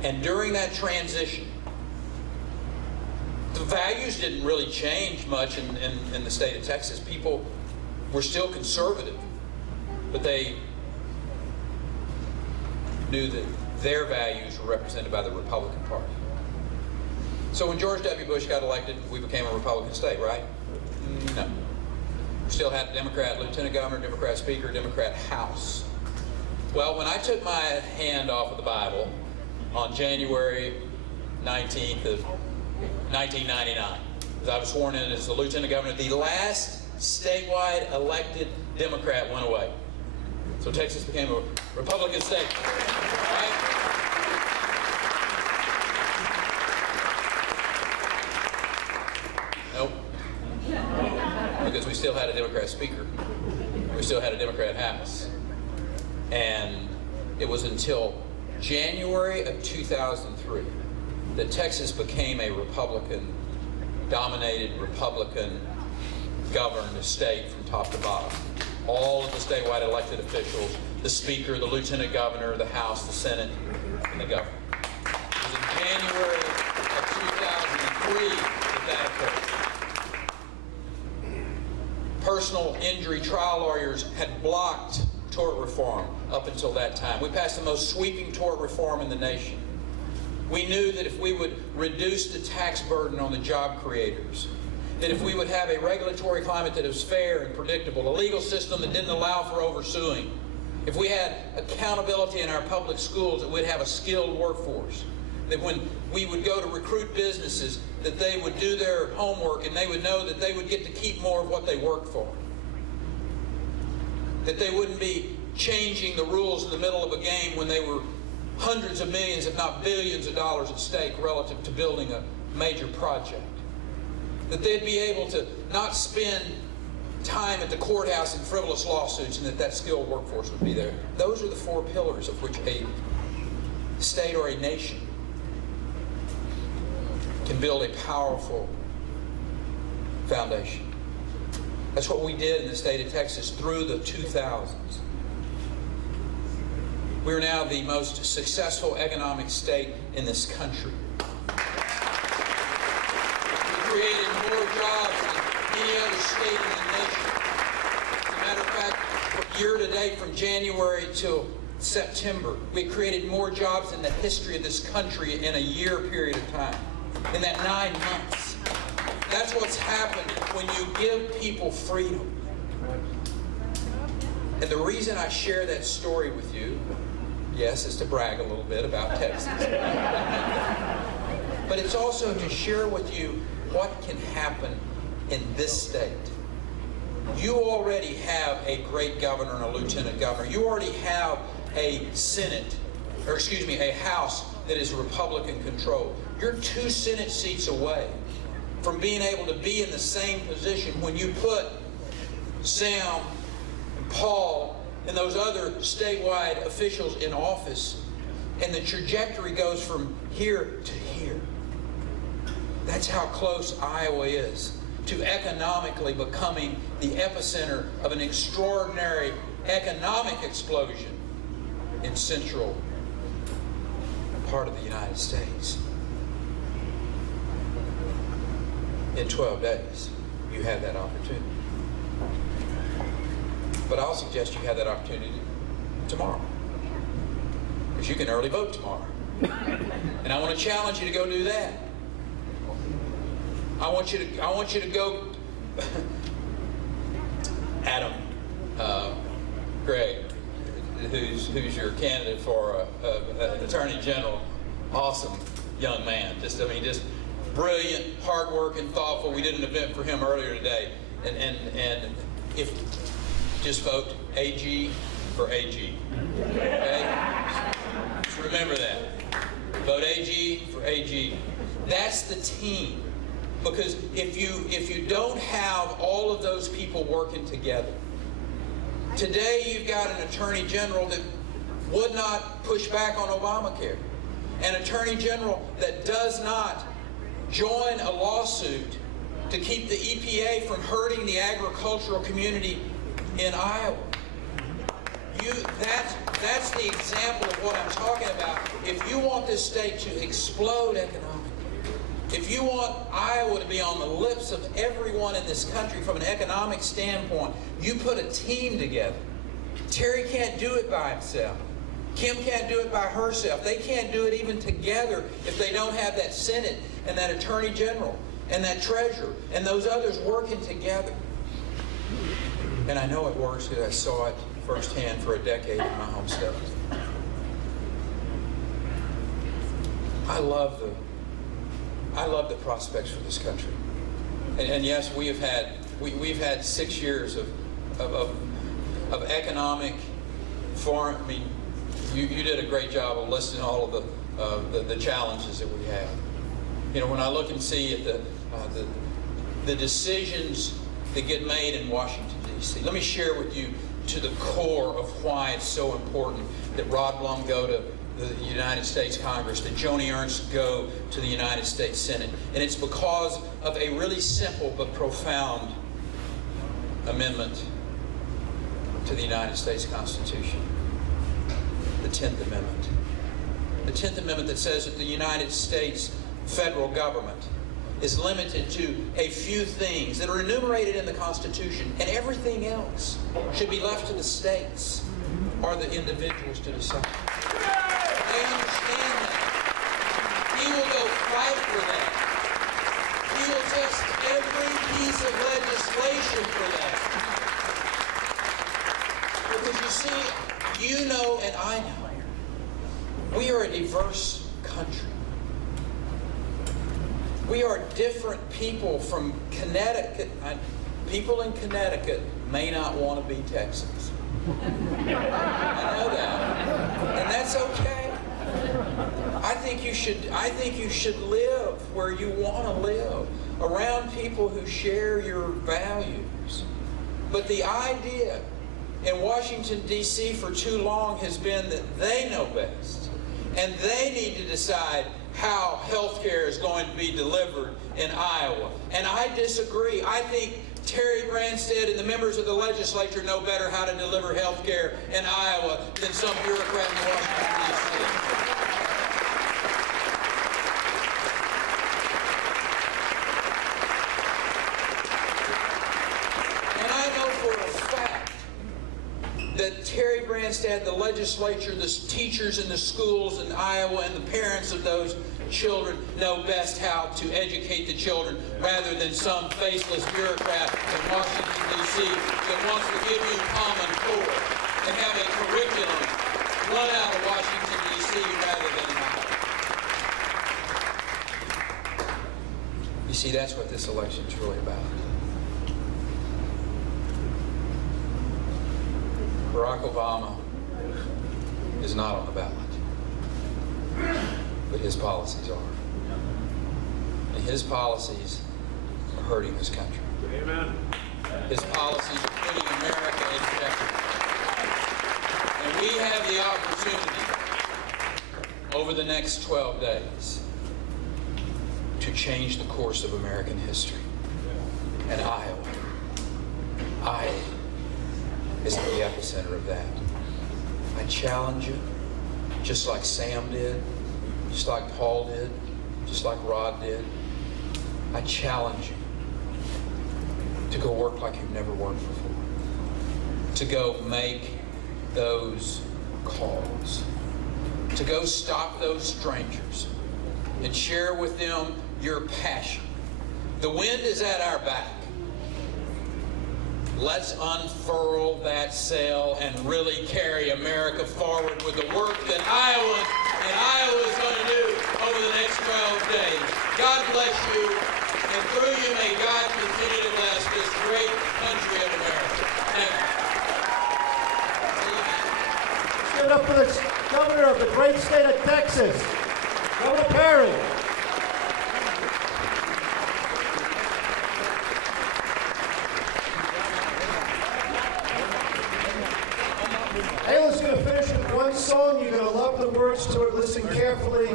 And during that transition, the values didn't really change much in the state of Texas. People were still conservative, but they knew that their values were represented by the Republican Party. So when George W. Bush got elected, we became a Republican state, right? No. We still had a Democrat lieutenant governor, Democrat speaker, Democrat House. Well, when I took my hand off of the Bible on January 19th of 1999, as I was sworn in as the lieutenant governor, the last statewide elected Democrat went away. So Texas became a Republican state. Right? Nope. Because we still had a Democrat speaker. We still had a Democrat House. And it was until January of 2003 that Texas became a Republican-dominated, Republican-governed state from top to bottom. All of the statewide elected officials, the speaker, the lieutenant governor, the House, the Senate, and the governor. It was in January of 2003 that occurred. Personal injury trial lawyers had blocked tort reform up until that time. We passed the most sweeping tort reform in the nation. We knew that if we would reduce the tax burden on the job creators, that if we would have a regulatory climate that is fair and predictable, a legal system that didn't allow for oversuing, if we had accountability in our public schools, that we'd have a skilled workforce, that when we would go to recruit businesses, that they would do their homework and they would know that they would get to keep more of what they worked for. That they wouldn't be changing the rules in the middle of a game when they were hundreds of millions, if not billions of dollars at stake relative to building a major project. That they'd be able to not spend time at the courthouse in frivolous lawsuits, and that skilled workforce would be there. Those are the four pillars of which a state or a nation can build a powerful foundation. That's what we did in the state of Texas through the 2000s. We're now the most successful economic state in this country. We created more jobs than any other state in the nation. As a matter of fact, year to date from January till September, we created more jobs in the history of this country in a year period of time. In that 9 months. That's what's happened when you give people freedom. And the reason I share that story with you, yes, is to brag a little bit about Texas. But it's also to share with you what can happen in this state. You already have a great governor and a lieutenant governor. You already have a Senate, or excuse me, a House that is Republican controlled. You're 2 Senate seats away from being able to be in the same position when you put Sam and Paul and those other statewide officials in office, and the trajectory goes from here to here. That's how close Iowa is to economically becoming the epicenter of an extraordinary economic explosion in central part of the United States. In 12 days, you have that opportunity. But I'll suggest you have that opportunity tomorrow. Because you can early vote tomorrow. And I want to challenge you to go do that. I want you to go Adam, Greg, who's your candidate for Attorney General, awesome young man. Just brilliant, hardworking, thoughtful. We did an event for him earlier today, and if just vote AG for AG. Okay? Just remember that. Vote AG for AG. That's the team. Because if you don't have all of those people working together, today you've got an Attorney General that would not push back on Obamacare, an Attorney General that does not join a lawsuit to keep the EPA from hurting the agricultural community in Iowa. That's the example of what I'm talking about. If you want this state to explode economically, if you want Iowa to be on the lips of everyone in this country from an economic standpoint, you put a team together. Terry can't do it by himself. Kim can't do it by herself. They can't do it even together if they don't have that Senate and that Attorney General and that Treasurer and those others working together. And I know it works because I saw it firsthand for a decade in my home state. I love the prospects for this country. And yes, we've had 6 years of economic foreign. I mean, you did a great job of listing all of the challenges that we have. You know, when I look and see at the decisions that get made in Washington, D.C., let me share with you to the core of why it's so important that Rod Blum go to the United States Congress, that Joni Ernst go to the United States Senate. And it's because of a really simple but profound amendment to the United States Constitution, the 10th Amendment. The 10th Amendment that says that the United States federal government is limited to a few things that are enumerated in the Constitution, and everything else should be left to the states or the individuals to decide. They understand that. He will go fight for that. He will test every piece of legislation for that. Because you see, you know and I know, we are a diverse country. We are different people from Connecticut. People in Connecticut may not want to be Texans. I know that. And that's okay. I think you should live where you want to live, around people who share your values. But the idea in Washington, D.C. for too long has been that they know best, and they need to decide how health care is going to be delivered in Iowa. And I disagree. I think Terry Branstad and the members of the legislature know better how to deliver health care in Iowa than some bureaucrat in Washington, D.C. And I know for a fact that Terry Branstad, the legislature, the teachers in the schools in Iowa, and the parents of those children know best how to educate the children rather than some faceless bureaucrat in Washington, D.C. that wants to give you Common Core and have a curriculum run out of Washington, D.C. rather than Iowa. You see, that's what this election is really about. Barack Obama is not on the ballot, but his policies are. And his policies are hurting this country. Amen. His policies are putting America in jeopardy. And we have the opportunity over the next 12 days to change the course of American history. And Iowa is the epicenter of that. I challenge you, just like Sam did, just like Paul did, just like Rod did. I challenge you to go work like you've never worked before, to go make those calls, to go stop those strangers and share with them your passion. The wind is at our back. Let's unfurl that sail and really carry America forward with the work that Iowa's going to do over the next 12 days. God bless you, and through you may God continue to bless this great country of America. Thank you. Give it up for the governor of the great state of Texas, Governor Perry. Ayla's going to finish with one song. You're going to love the words to it. Listen carefully.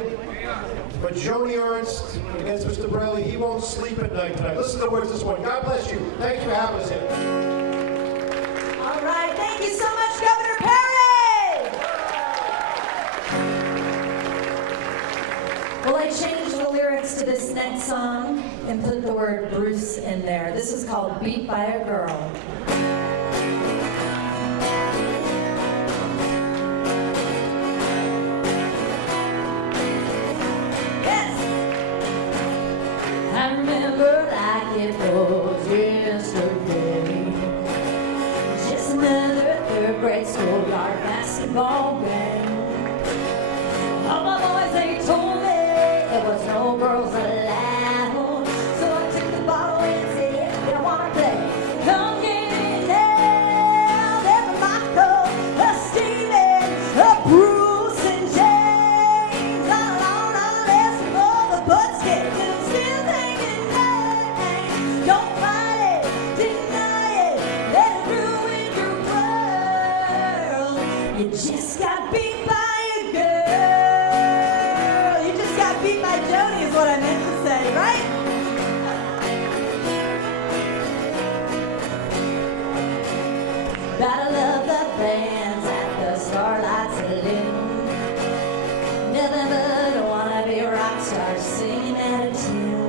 But Joni Ernst against Mr. Braley, he won't sleep at night tonight. Listen to the words of this one. God bless you. Thank you for having us here. All right. Thank you so much, Governor Perry. and put the word Bruce in there. This is called Beat by a Girl. I remember like it was yesterday. Just another third grade schoolyard basketball game. All my boys, they told me there was no girls allowed. So I took the bottle and said, "You wanna play? Come get in now." There were Michael, Steven, Bruce, and James. On a list for the butts getting still thinking names. Don't fight it, deny it, let it ruin your world. You just got beat by a girl. You just got beat by Joni is what I meant to say, right? Gotta love the bands at the Starlight Saloon. Nothing but a wannabe rock star singing out of tune.